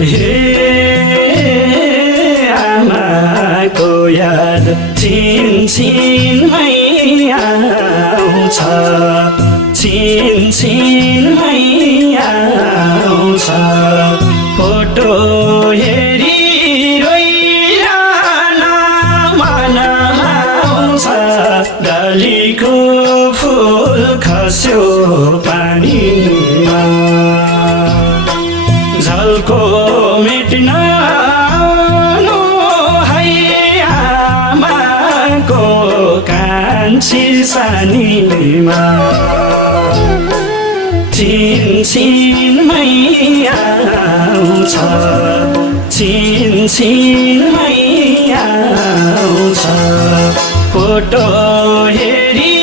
हे आमाको याद छिनछिनमै आउँछ छिनछिनमै आउँछ फोटो हेरी रोइरहन मन आउँछ डालीको फुल खस्यो पानीमा झल्को मेटिन है आमाको कान्छी सानीमा छिनछिनमै आउँछ छिनछिनमै आउँछ फोटो हेरी